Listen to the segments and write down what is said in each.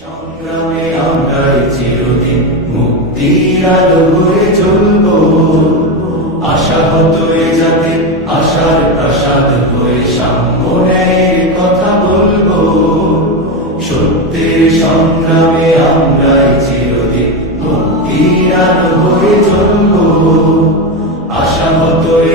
সংগ্রামে আমরাই চিরদিন মুক্তির আলো হয়ে চলব। আশাহত এ যাতে আশার প্রাসাদ হয়ে সাম্যের কথা বলব। সত্যের সংগ্রামে আমরাই চিরদিন মুক্তির আলো হয়ে চলব। আশাহত এ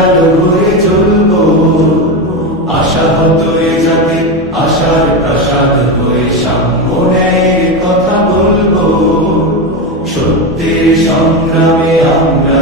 আলো হয়ে চলব। আশাহত এ যাতে আশার প্রাসাদ হয়ে সাম্যের কথা বলব। সত্যের সংগ্রামে আমরা